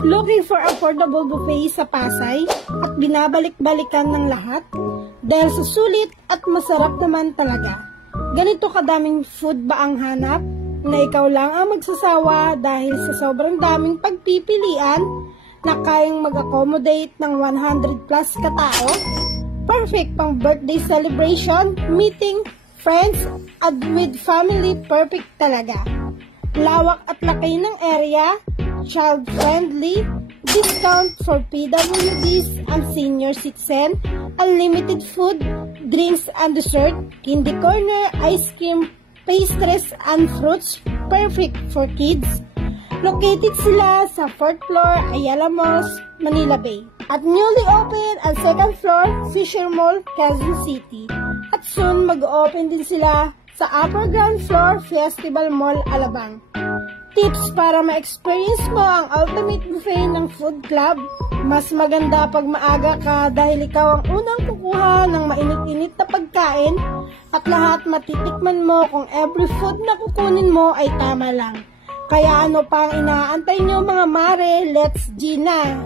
Looking for affordable buffet sa Pasay at binabalik-balikan ng lahat? Dahil sa sulit at masarap naman talaga. Ganito kadaming food ba ang hanap? Na ikaw lang ang magsasawa dahil sa sobrang daming pagpipilian na kayang mag-accommodate ng 100 plus katao? Perfect pang birthday celebration, meeting, friends, at with family, perfect talaga. Lawak at laki ng area, child-friendly, discount for PWDs and senior citizen, unlimited food, drinks and dessert, candy corner, ice cream, pastries and fruits, perfect for kids. Located sila sa 4th floor, Ayala Malls, Manila Bay. At newly open ang 2nd floor, Fisher Mall, Quezon City. At soon mag-open din sila sa upper ground floor, Festival Mall, Alabang. Tips para ma-experience mo ang ultimate buffet ng food club. Mas maganda pag maaga ka dahil ikaw ang unang kukuha ng mainit-init na pagkain at lahat matitikman mo kung every food na kukunin mo ay tama lang. Kaya ano pang inaantay nyo mga mare, let's G na!